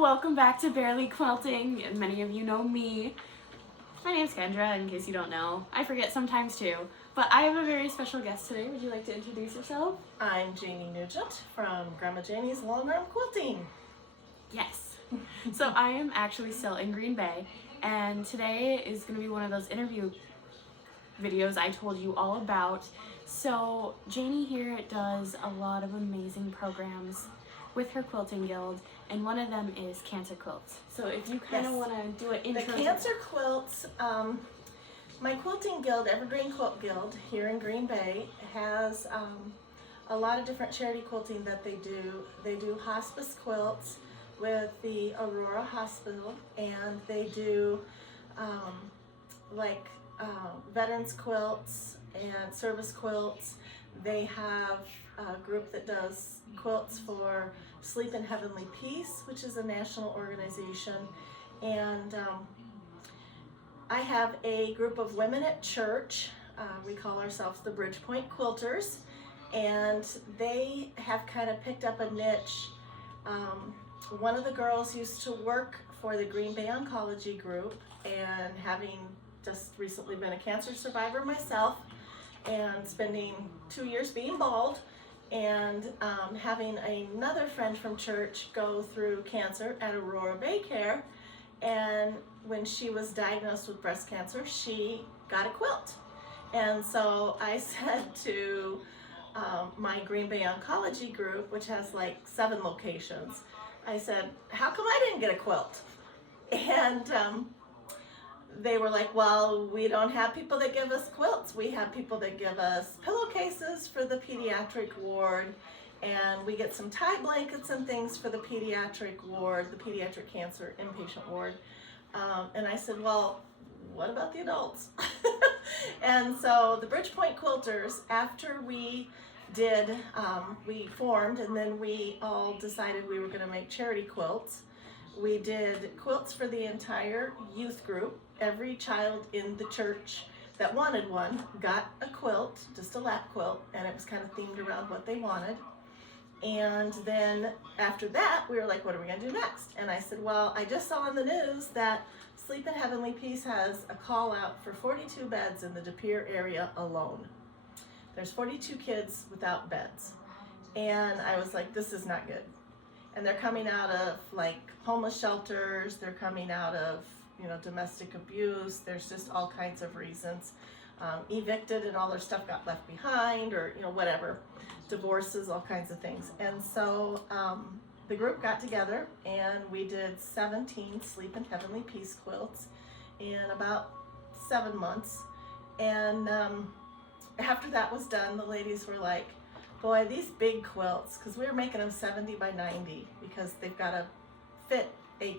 Welcome back to Barely Quilting, and many of you know me. My name's Kendra, in case you don't know. I forget sometimes too. But I have a very special guest today. Would you like to introduce yourself? I'm Janie Nugent from Grandma Janie's Long Arm Quilting. Yes. So I am actually still in Green Bay, and today is going to be one of those interview videos I told you all about. So Janie here does a lot of amazing programs with her quilting guild, and one of them is Cancer Quilts. So if you kind of want to do an intro. The Cancer Quilts, my quilting guild, Evergreen Quilt Guild here in Green Bay, has a lot of different charity quilting that they do. They do hospice quilts with the Aurora Hospital, and they do veterans quilts and service quilts. They have a group that does quilts for Sleep in Heavenly Peace, which is a national organization. And I have a group of women at church. We call ourselves the Bridgepoint Quilters, and they have kind of picked up a niche. One of the girls used to work for the Green Bay Oncology Group, and having just recently been a cancer survivor myself, and spending 2 years being bald, and having another friend from church go through cancer at Aurora Bay Care. And when she was diagnosed with breast cancer, she got a quilt. And so I said to my Green Bay Oncology group, which has like 7 locations, I said, how come I didn't get a quilt? And they were like, well, we don't have people that give us quilts. We have people that give us pillowcases for the pediatric ward, and we get some tie blankets and things for the pediatric ward, the pediatric cancer inpatient ward. And I said, well, what about the adults? And so the Bridgepoint Quilters, after we did, we formed, and then we all decided we were going to make charity quilts. We did quilts for the entire youth group. Every child in the church that wanted one got a quilt, just a lap quilt, and it was kind of themed around what they wanted. And then after that, we were like, what are we going to do next? And I said, well, I just saw on the news that Sleep in Heavenly Peace has a call out for 42 beds in the De Pere area alone. There's 42 kids without beds. And I was like, this is not good. And they're coming out of like homeless shelters, they're coming out of domestic abuse. There's just all kinds of reasons. Evicted and all their stuff got left behind, or whatever. Divorces, all kinds of things. And so the group got together and we did 17 Sleep in Heavenly Peace quilts in about 7 months. And after that was done, the ladies were like, boy, these big quilts, because we were making them 70 by 90 because they've got to fit a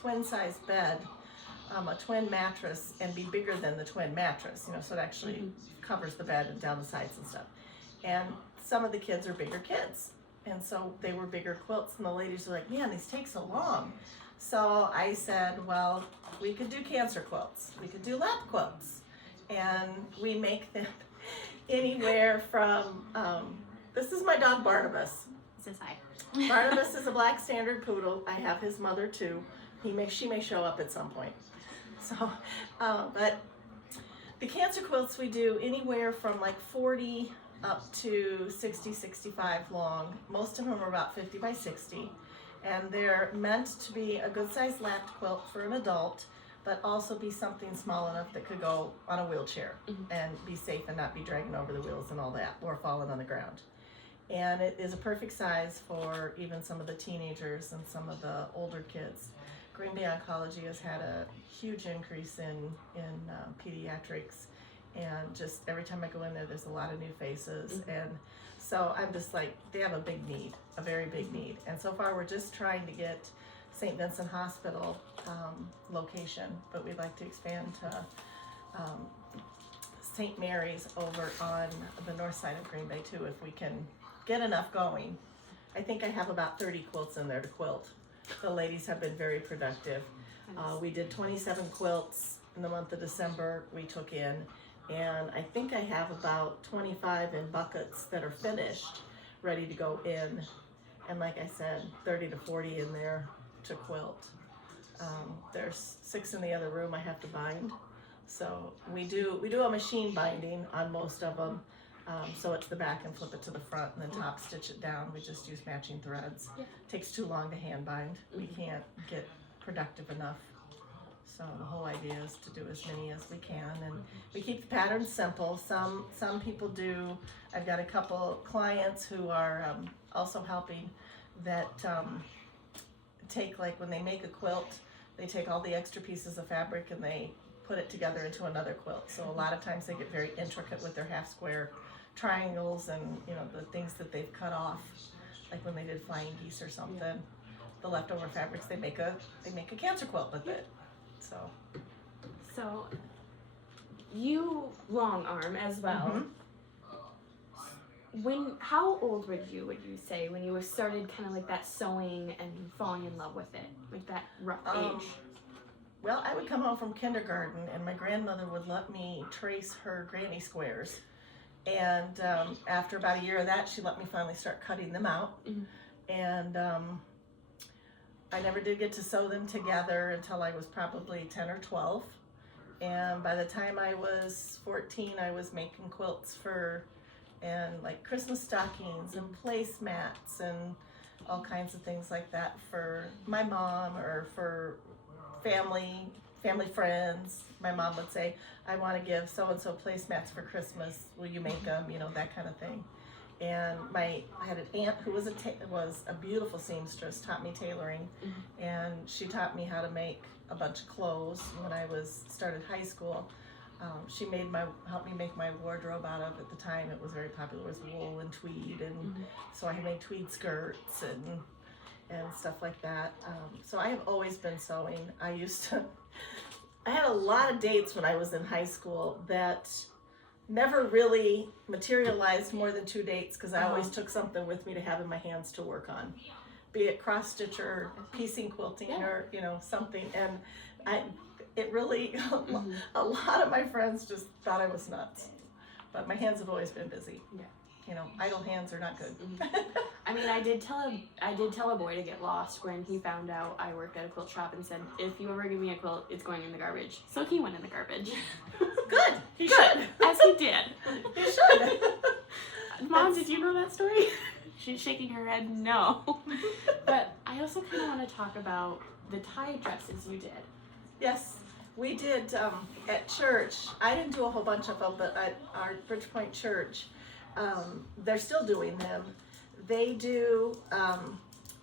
twin size bed, a twin mattress, and be bigger than the twin mattress, so it actually covers the bed and down the sides and stuff. And some of the kids are bigger kids, and so they were bigger quilts, and the ladies were like, man, these take so long. So I said, well, we could do cancer quilts, we could do lap quilts, and we make them anywhere from, this is my dog Barnabas. Says hi. Barnabas is a black standard poodle. I have his mother too. She may show up at some point. So, but the cancer quilts we do anywhere from like 40 up to 60, 65 long. Most of them are about 50 by 60. And they're meant to be a good sized lapped quilt for an adult, but also be something small enough that could go on a wheelchair and be safe and not be dragging over the wheels and all that, or falling on the ground. And it is a perfect size for even some of the teenagers and some of the older kids. Green Bay Oncology has had a huge increase in pediatrics, and just every time I go in there, there's a lot of new faces. And so I'm just like, they have a big need, a very big need. And so far we're just trying to get St. Vincent Hospital location, but we'd like to expand to St. Mary's over on the north side of Green Bay too, if we can get enough going. I think I have about 30 quilts in there to quilt. The ladies have been very productive. We did 27 quilts in the month of December we took in, and I think I have about 25 in buckets that are finished, ready to go in. And like I said, 30 to 40 in there to quilt. There's 6 in the other room I have to bind. So we do a machine binding on most of them. So it's the back and flip it to the front and then top stitch it down. We just use matching threads. Yeah. Takes too long to hand bind. We can't get productive enough. So the whole idea is to do as many as we can, and we keep the patterns simple. Some people do. I've got a couple clients who are also helping that take, like when they make a quilt, they take all the extra pieces of fabric and they put it together into another quilt. So a lot of times they get very intricate with their half square triangles and the things that they've cut off, like when they did flying geese or something. Yeah. The leftover fabrics, they make a cancer quilt with it. So you long arm as well. How old would you say when you started kind of like that sewing and falling in love with it, like that rough age? Well, I would come home from kindergarten and my grandmother would let me trace her granny squares. And after about a year of that, she let me finally start cutting them out. And I never did get to sew them together until I was probably 10 or 12. And by the time I was 14, I was making quilts and like Christmas stockings and placemats and all kinds of things like that for my mom or for family friends. My mom would say, I want to give so-and-so placemats for Christmas. Will you make them? That kind of thing. And I had an aunt who was a beautiful seamstress, taught me tailoring, and she taught me how to make a bunch of clothes when I started high school. She helped me make my wardrobe out of, at the time it was very popular, was wool and tweed, and so I made tweed skirts and stuff like that. So I have always been sewing. I had a lot of dates when I was in high school that never really materialized more than 2 dates, because I always took something with me to have in my hands to work on, be it cross stitch or piecing quilting or something. And it really a lot of my friends just thought I was nuts, but my hands have always been busy. Idle hands are not good. I mean, I did tell a boy to get lost when he found out I worked at a quilt shop and said, if you ever give me a quilt, it's going in the garbage. So he went in the garbage. Good. He Good. should. As he did. He should. Mom, did you know that story? She's shaking her head no. But I also kind of want to talk about the tie dresses you did. Yes, we did at church. I didn't do a whole bunch of them, but at our Bridgepoint church, they're still doing them. They do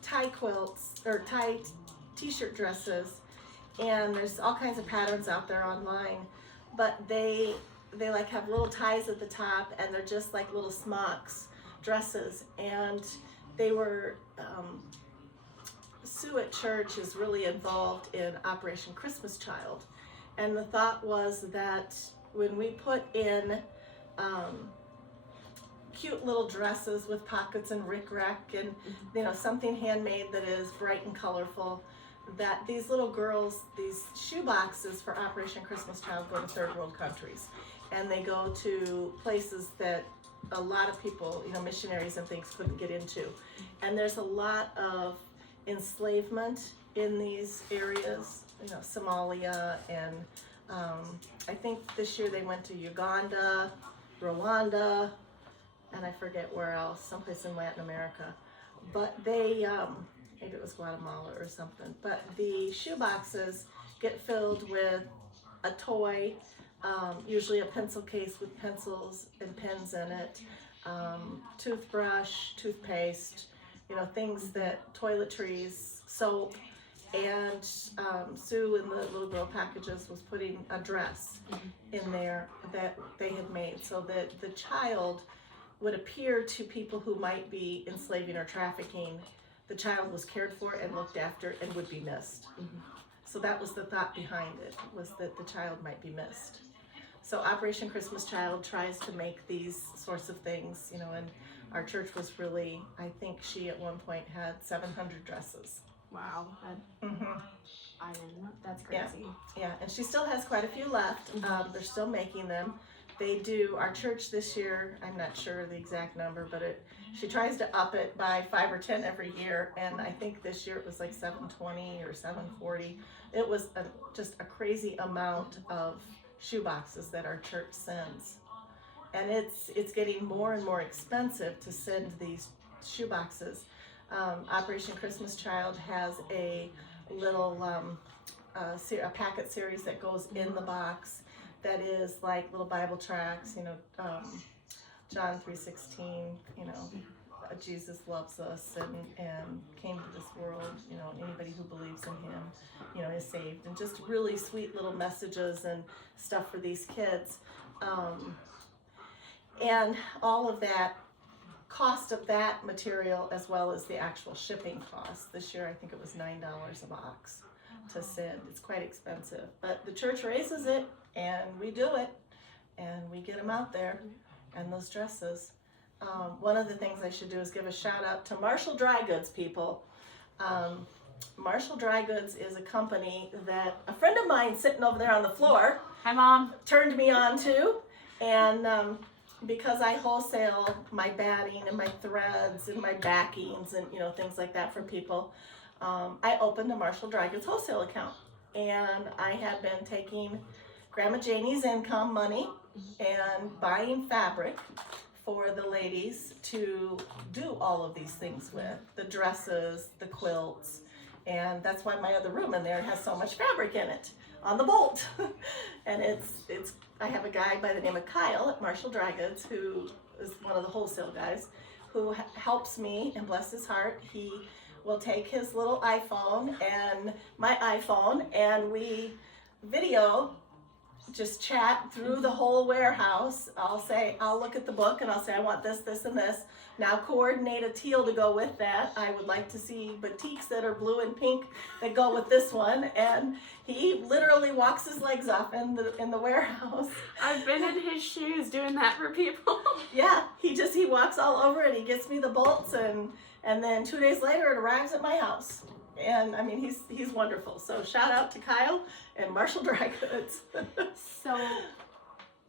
tie quilts or tie t-shirt dresses, and there's all kinds of patterns out there online, but they like have little ties at the top, and they're just like little smocks dresses. And they were Sue at church is really involved in Operation Christmas Child, and the thought was that when we put in cute little dresses with pockets and rickrack and something handmade that is bright and colorful, that these little girls, these shoe boxes for Operation Christmas Child go to third world countries, and they go to places that a lot of people, missionaries and things, couldn't get into. And there's a lot of enslavement in these areas, Somalia, and I think this year they went to Uganda, Rwanda, and I forget where else, someplace in Latin America. But they, maybe it was Guatemala or something, but the shoe boxes get filled with a toy, usually a pencil case with pencils and pens in it, toothbrush, toothpaste, things that, toiletries, soap, and Sue in the little girl packages was putting a dress in there that they had made, so that the child would appear to people who might be enslaving or trafficking. The child was cared for and looked after and would be missed. So that was the thought behind it, was that the child might be missed. So Operation Christmas Child tries to make these sorts of things, and our church was really, I think she at one point had 700 dresses. Wow. That's crazy. Yeah, and she still has quite a few left. They're still making them. they do, our church this year, I'm not sure the exact number, but she tries to up it by 5 or 10 every year, and I think this year it was like 720 or 740. It was just a crazy amount of shoe boxes that our church sends. And it's getting more and more expensive to send these shoe boxes. Operation Christmas Child has a little a packet series that goes in the box that is like little Bible tracts, John 3:16, Jesus loves us and came to this world, anybody who believes in him, is saved, and just really sweet little messages and stuff for these kids. And all of that, cost of that material as well as the actual shipping cost. This year I think it was $9 a box to send. It's quite expensive, but the church raises it and we do it and we get them out there. And those dresses. One of the things I should do is give a shout out to Marshall Dry Goods people. Marshall Dry Goods is a company that a friend of mine sitting over there on the floor, hi Mom, turned me on to, and because I wholesale my batting and my threads and my backings and things like that for people, I opened a Marshall Dry Goods wholesale account, and I have been taking Grandma Janie's income money and buying fabric for the ladies to do all of these things with, the dresses, the quilts, and that's why my other room in there has so much fabric in it on the bolt. And it's I have a guy by the name of Kyle at Marshall Dry Goods, who is one of the wholesale guys, who helps me, and bless his heart, he will take his little iPhone and my iPhone, and we video, just chat through the whole warehouse. I'll look at the book and I'll say, I want this, this, and this. Now coordinate a teal to go with that. I would like to see batiks that are blue and pink that go with this one. And he literally walks his legs off in the warehouse. I've been in his shoes doing that for people. Yeah, he walks all over and he gets me the bolts, and then 2 days later it arrives at my house. And I mean, he's wonderful. So shout out to Kyle and Marshall Dry Goods. So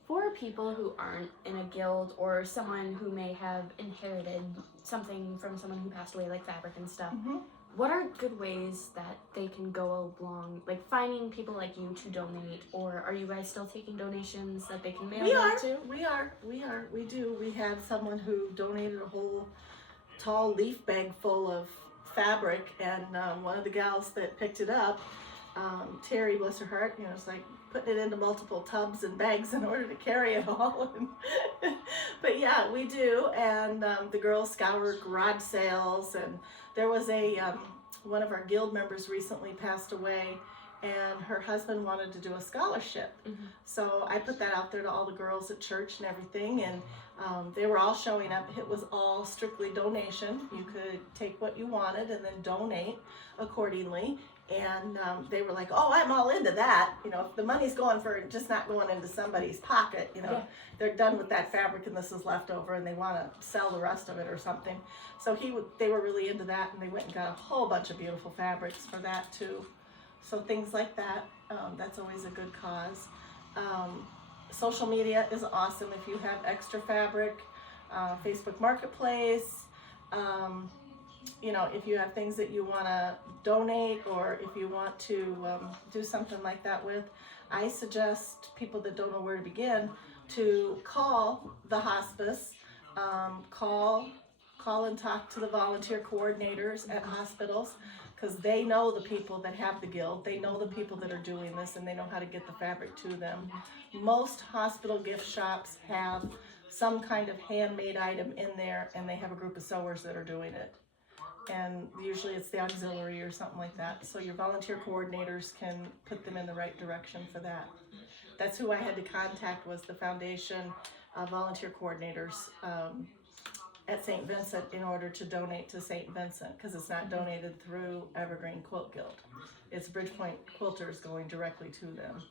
for people who aren't in a guild, or someone who may have inherited something from someone who passed away, like fabric and stuff, what are good ways that they can go along, like finding people like you to donate, or are you guys still taking donations that they can mail out to? We do. We had someone who donated a whole tall leaf bag full of fabric, and one of the gals that picked it up, Terry, bless her heart, it's like putting it into multiple tubs and bags in order to carry it all. But yeah, we do. And the girls scour garage sales, and there was one of our guild members recently passed away, and her husband wanted to do a scholarship. So I put that out there to all the girls at church and everything, and they were all showing up. It was all strictly donation. You could take what you wanted and then donate accordingly. And they were like, oh, I'm all into that. If the money's going for just not going into somebody's pocket, they're done with that fabric and this is left over and they want to sell the rest of it or something. So they were really into that, and they went and got a whole bunch of beautiful fabrics for that too. So things like that, that's always a good cause. Social media is awesome if you have extra fabric. Facebook Marketplace, if you have things that you want to donate, or if you want to do something like that with, I suggest people that don't know where to begin to call the hospice, call and talk to the volunteer coordinators at hospitals, because they know the people that have the guild, they know the people that are doing this, and they know how to get the fabric to them. Most hospital gift shops have some kind of handmade item in there, and they have a group of sewers that are doing it. And usually it's the auxiliary or something like that. So your volunteer coordinators can put them in the right direction for that. That's who I had to contact, was the foundation volunteer coordinators at St. Vincent, in order to donate to St. Vincent, because it's not donated through Evergreen Quilt Guild. It's Bridgepoint Quilters going directly to them.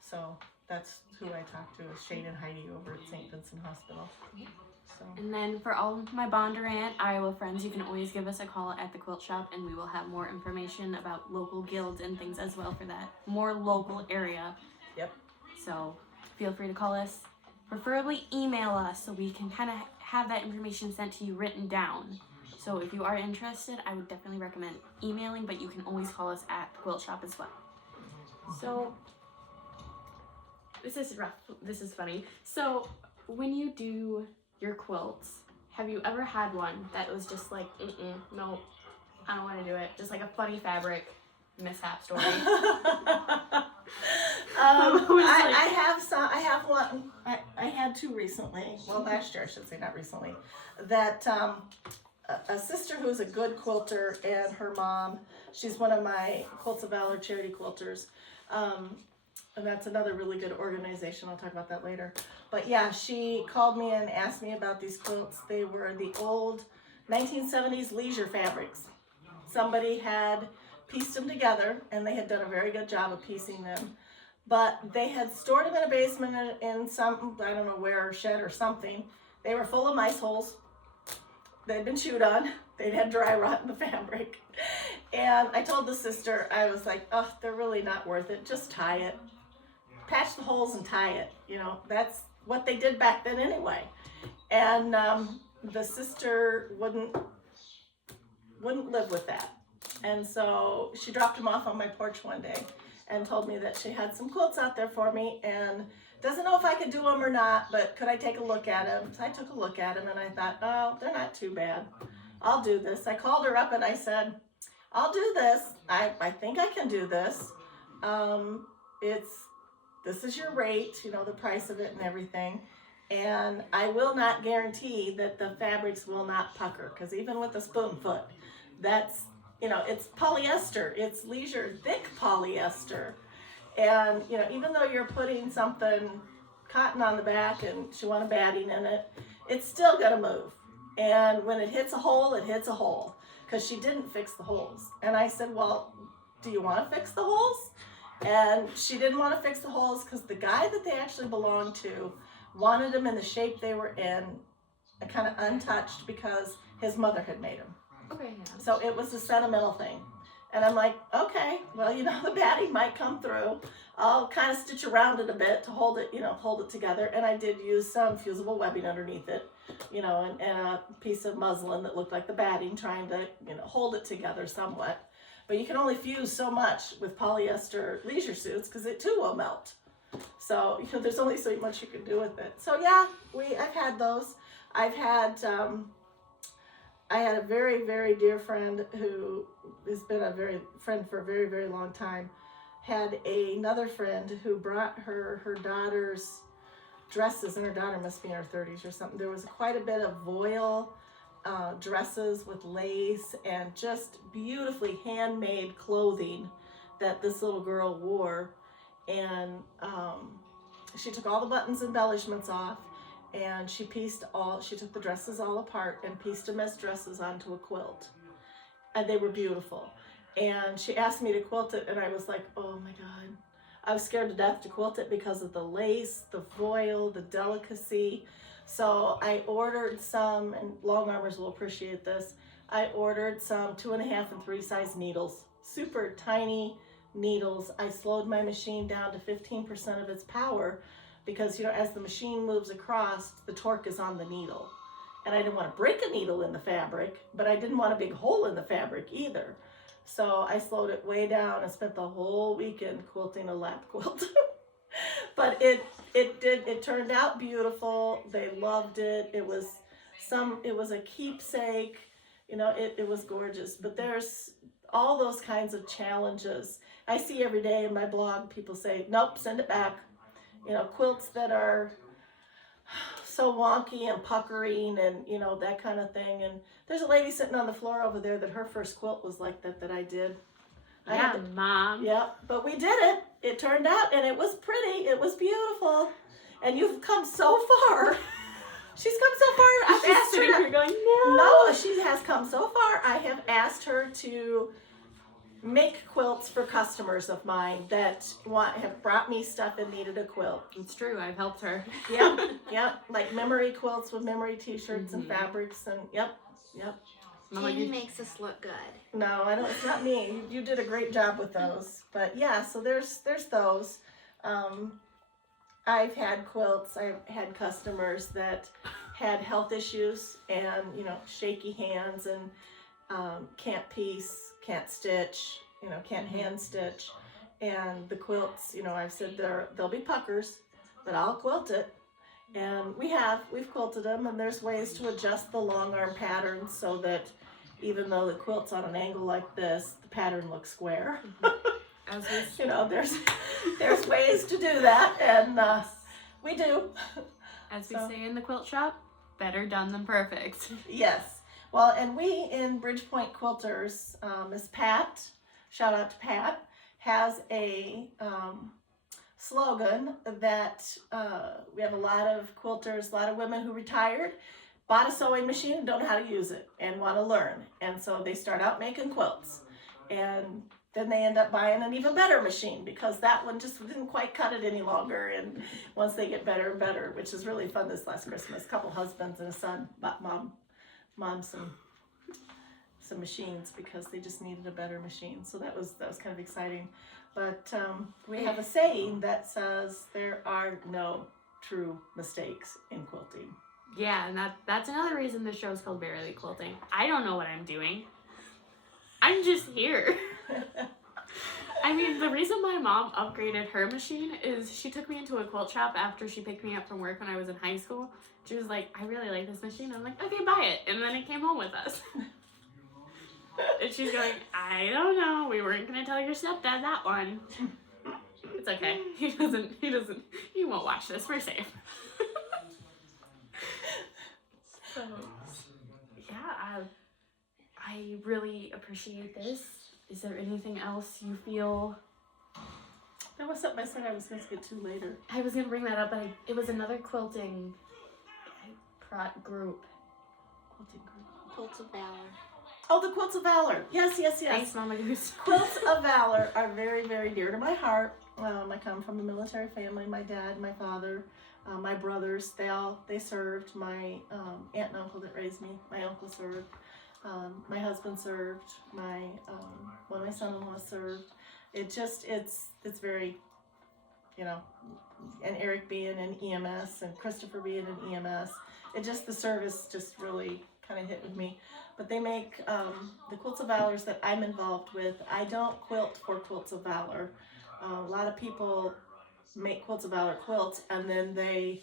So that's who I talked to, is Shane and Heidi over at St. Vincent Hospital. So. And then for all my Bondurant, Iowa friends, you can always give us a call at the quilt shop, and we will have more information about local guilds and things as well for that more local area. Yep. So feel free to call us preferably email us so we can kind of have that information sent to you written down. So if you are interested, I would definitely recommend emailing, but you can always call us at the quilt shop as well. So this is rough. This is funny. So when you do your quilts, have you ever had one that was just like, no, I don't want to do it? Just like a funny fabric mishap story. I have some. I have one. I had two recently. Well, last year I should say, not recently. That a sister who's a good quilter and her mom. She's one of my Quilts of Valor charity quilters. And that's another really good organization. I'll talk about that later. But yeah, she called me and asked me about these quilts. They were the old 1970s leisure fabrics. Somebody had pieced them together, and they had done a very good job of piecing them. But they had stored them in a basement in some, I don't know where, shed or something. They were full of mice holes. They'd been chewed on. They'd had dry rot in the fabric. And I told the sister, I was like, oh, they're really not worth it. Just tie it. Patch the holes and tie it. You know, that's what they did back then anyway. And the sister wouldn't live with that. And so she dropped them off on my porch one day and told me that she had some quilts out there for me and doesn't know if I could do them or not, but could I take a look at them? So I took a look at them and I thought, oh, they're not too bad. I'll do this. I called her up and I said, I'll do this. I think I can do this. This is your rate, you know, the price of it and everything. And I will not guarantee that the fabrics will not pucker, because even with a spoon foot, that's, you know, it's polyester, it's leisure thick polyester. And, you know, even though you're putting something cotton on the back and she want a batting in it, it's still gonna move. And when it hits a hole, it hits a hole, because she didn't fix the holes. And I said, well, do you want to fix the holes? And she didn't want to fix the holes because the guy that they actually belonged to wanted them in the shape they were in, kind of untouched, because his mother had made them. Okay, yeah. So it was a sentimental thing. And I'm like, okay, well, you know, the batting might come through. I'll kind of stitch around it a bit to hold it, you know, hold it together. And I did use some fusible webbing underneath it, you know, and a piece of muslin that looked like the batting, trying to, you know, hold it together somewhat. But you can only fuse so much with polyester leisure suits because it too will melt. So, you know, there's only so much you can do with it. So yeah, I've had those. I had a very, very dear friend who has been a friend for a very, very long time. Had another friend who brought her daughter's dresses, and her daughter must be in her 30s or something. There was quite a bit of voile dresses with lace and just beautifully handmade clothing that this little girl wore. And she took all the buttons and embellishments off, and she took the dresses all apart and pieced them as dresses onto a quilt. And they were beautiful. And she asked me to quilt it, and I was like, oh my God. I was scared to death to quilt it because of the lace, the voile, the delicacy. So I ordered some, and long armers will appreciate this, I ordered some 2.5 and 3 size needles, super tiny needles. I slowed my machine down to 15% of its power because, you know, as the machine moves across, the torque is on the needle. And I didn't want to break a needle in the fabric, but I didn't want a big hole in the fabric either. So I slowed it way down and spent the whole weekend quilting a lap quilt. But it turned out beautiful. They loved it. It was a keepsake. You know, it was gorgeous. But there's all those kinds of challenges. I see every day in my blog, people say, nope, send it back. You know, quilts that are so wonky and puckering and, you know, that kind of thing. And there's a lady sitting on the floor over there that her first quilt was like that I did. Yeah, Mom. Yeah, but we did it. It turned out, and it was pretty. It was beautiful. And you've come so far. She's come so far. I've asked her. Here going, no. No, she has come so far. I have asked her to make quilts for customers of mine that have brought me stuff and needed a quilt. It's true. I've helped her. Yep. Like memory quilts with memory t-shirts and fabrics and yep. Janie makes us look good. No, I don't. It's not me. You did a great job with those. But yeah, so there's those. I've had quilts, I've had customers that had health issues and, you know, shaky hands and can't piece, can't stitch, you know, can't hand stitch. And the quilts, you know, I've said they'll be puckers, but I'll quilt it. And we've quilted them, and there's ways to adjust the long arm pattern so that even though the quilt's on an angle like this, the pattern looks square. As we, You know, there's ways to do that, and we do. as we say in the quilt shop, better done than perfect. Yes. Well, and we in Bridgepoint Quilters, Miss Pat, shout out to Pat, has a slogan that we have a lot of quilters, a lot of women who retired, bought a sewing machine and don't know how to use it and want to learn. And so they start out making quilts. And then they end up buying an even better machine because that one just didn't quite cut it any longer. And once they get better and better, which is really fun this last Christmas, a couple husbands and a son bought mom some machines because they just needed a better machine. So that was kind of exciting. But we have a saying that says there are no true mistakes in quilting. Yeah, and that's another reason this show is called Barely Quilting. I don't know what I'm doing. I'm just here. I mean, the reason my mom upgraded her machine is she took me into a quilt shop after she picked me up from work when I was in high school. She was like, I really like this machine. I'm like, okay, buy it. And then it came home with us. And she's going, I don't know. We weren't going to tell your stepdad that one. It's okay. He won't watch this. We're safe. So, yeah, I really appreciate this. Is there anything else you feel? That was something I said I was going to get to later. I was going to bring that up, but it was another quilting group. Quilting group. Quilts of Valor. Oh, the Quilts of Valor. Yes. Thanks, Mama Goose. Quilts of Valor are very, very dear to my heart. I come from a military family. My dad, my father, my brothers, they served. My aunt and uncle that raised me, my uncle served. My husband served. One of my son-in-laws served. It's very, you know, and Eric being in EMS and Christopher being in EMS. The service just really kind of hit with me. But they make the Quilts of Valor that I'm involved with. I don't quilt for Quilts of Valor. A lot of people make Quilts of Valor quilts and then they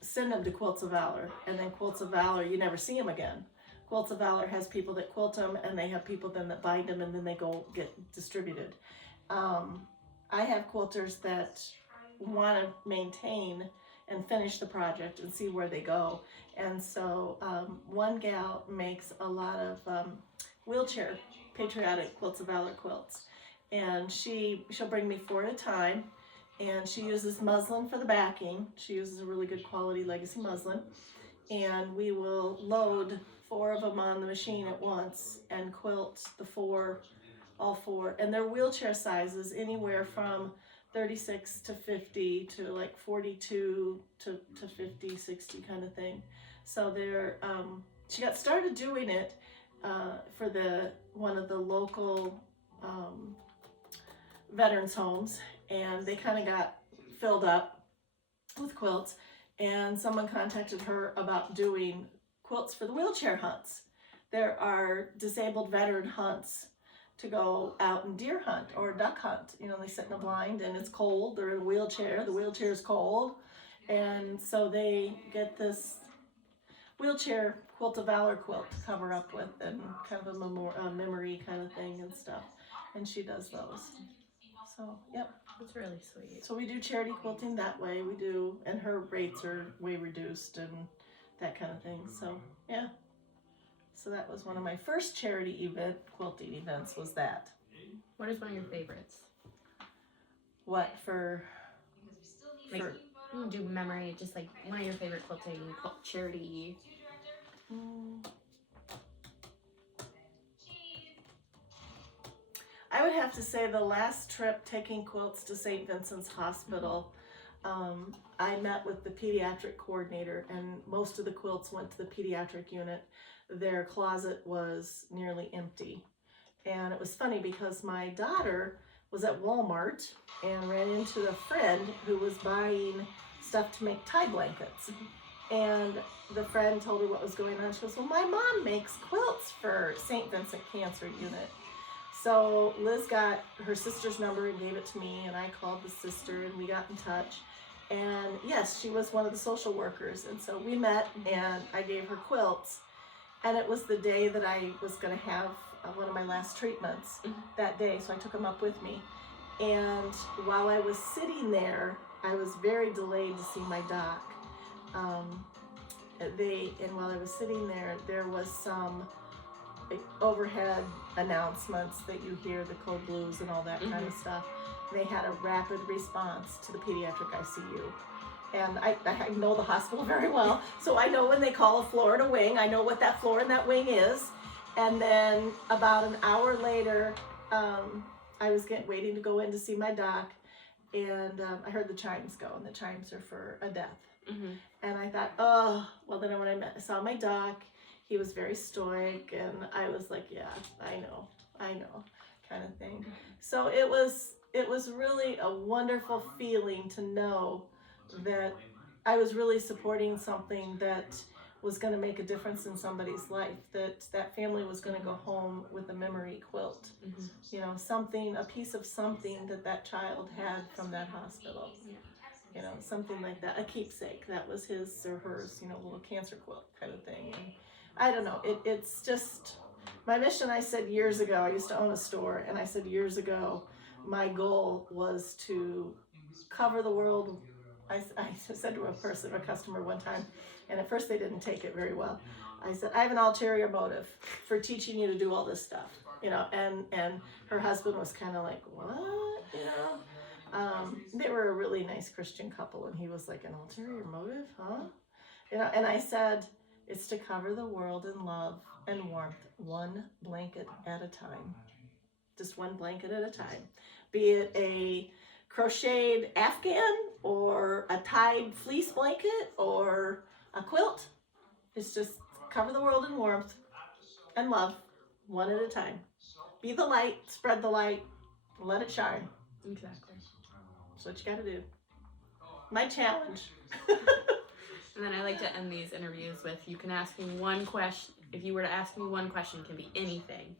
send them to Quilts of Valor. And then Quilts of Valor, you never see them again. Quilts of Valor has people that quilt them and they have people then that bind them and then they go get distributed. I have quilters that want to maintain and finish the project and see where they go. And so one gal makes a lot of wheelchair patriotic Quilts of Valor quilts. And she'll bring me 4 at a time. And she uses muslin for the backing. She uses a really good quality legacy muslin. And we will load 4 of them on the machine at once and quilt all 4. And they're wheelchair sizes anywhere from 36 to 50 to like 42 to 50, 60 kind of thing. So she got started doing it for one of the local veterans homes, and they kind of got filled up with quilts, and someone contacted her about doing quilts for the wheelchair hunts. There are disabled veteran hunts to go out and deer hunt or duck hunt. You know, they sit in a blind and it's cold, they're in a wheelchair, the wheelchair is cold, and so they get this wheelchair Quilt of Valor quilt to cover up with and kind of a memory kind of thing and stuff, and she does those. So, yep. That's really sweet. So we do charity quilting that way, we do, and her rates are way reduced and that kind of thing, so yeah. So that was one of my first charity quilting events was that. What is one of your favorites? What for? Do memory, just like one of your favorite quilting charity. I would have to say the last trip taking quilts to St. Vincent's Hospital, I met with the pediatric coordinator and most of the quilts went to the pediatric unit. Their closet was nearly empty. And it was funny because my daughter was at Walmart and ran into a friend who was buying stuff to make tie blankets. And the friend told her what was going on. She goes, well, my mom makes quilts for St. Vincent Cancer Unit. So Liz got her sister's number and gave it to me, and I called the sister and we got in touch. And yes, she was one of the social workers. And so we met and I gave her quilts. And it was the day that I was going to have one of my last treatments that day. So I took them up with me. And while I was sitting there, I was very delayed to see my doc. And while I was sitting there was some overhead announcements that you hear, the code blues and all that kind of stuff. They had a rapid response to the pediatric ICU. And I know the hospital very well, so I know when they call a floor and a wing, I know what that floor and that wing is. And then about an hour later, I was waiting to go in to see my doc, and I heard the chimes go, and the chimes are for a death. And I thought, oh, well then when I saw my doc, he was very stoic, and I was like, yeah, I know, kind of thing. So it was really a wonderful feeling to know that I was really supporting something that was going to make a difference in somebody's life, that family was going to go home with a memory quilt, you know, something, a piece of something that child had from that hospital, you know, something like that, a keepsake that was his or hers, you know, a little cancer quilt kind of thing. And I don't know, it's just my mission. I said years ago, I used to own a store, and I said years ago, my goal was to cover the world. I said to a customer one time, and at first they didn't take it very well. I said, I have an ulterior motive for teaching you to do all this stuff, you know, and her husband was kind of like, what, you know? They were a really nice Christian couple, and he was like, an ulterior motive, huh? You know, and I said, it's to cover the world in love and warmth, one blanket at a time. Just one blanket at a time. Be it a crocheted Afghan or a tied fleece blanket or a quilt. It's just cover the world in warmth and love, one at a time. Be the light, spread the light, let it shine. Exactly. That's what you gotta do. My challenge. And then I like to end these interviews with, you can ask me one question. If you were to ask me one question, it can be anything.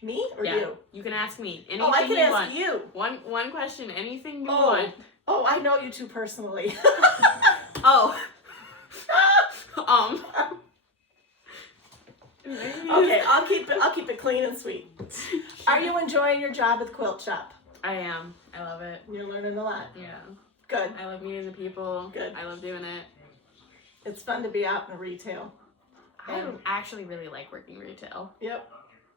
Me or yeah, you? You can ask me anything. Oh, I can ask want. you. One question, anything you want. Oh, I know you two personally. Oh. Okay, I'll keep it clean and sweet. Are you enjoying your job at the quilt shop? I am. I love it. You're learning a lot. Yeah. Good. I love meeting the people. Good. I love doing it. It's fun to be out in retail. I actually really like working retail. Yep.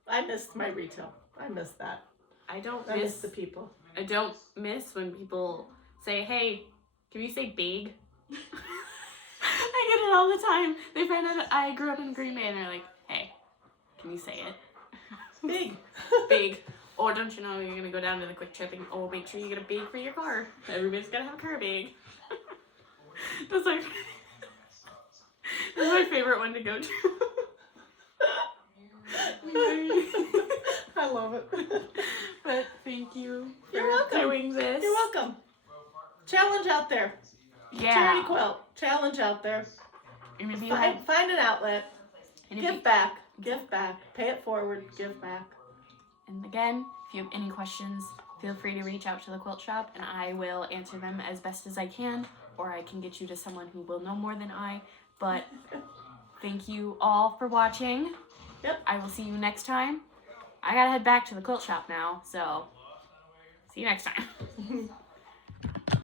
I missed my retail. I miss that. I miss the people. I don't miss when people say, hey, can you say big? I get it all the time. They find out I grew up in Green Bay and they're like, hey, can you say it? Big. Big. Or don't you know you're going to go down to the quick trip and, oh, make sure you get a big for your car. Everybody's got to have a car big. That's like, that's my favorite one to go to. I love it. But thank you for You're welcome. doing this. You're welcome. Challenge out there. Yeah. Charity quilt. Challenge out there. And if you Find an outlet. and Give back. Give back. Pay it forward. Give back. And again, if you have any questions, feel free to reach out to the quilt shop and I will answer them as best as I can, or I can get you to someone who will know more than I. But thank you all for watching. Yep. I will see you next time. I gotta head back to the quilt shop now, so see you next time.